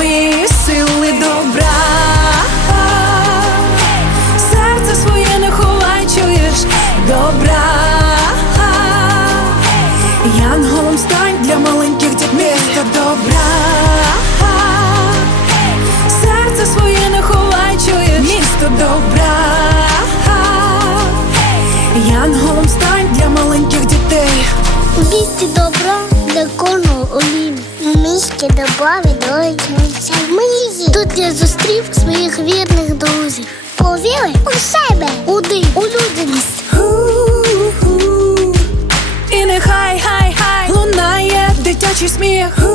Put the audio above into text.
Моєї сили добра. Серце своє не ховай, чуєш добра. Янголом стань для маленьких дітей місто добра. Серце своє не ховай, чуєш місто добра. Янголом стань для маленьких дітей. У місті добра для кожного. Місті добра відроджується мрії. Тут я зустрів своїх вірних друзів. Повіли у себе, у людяність. І нехай хай хай лунає дитячий сміх.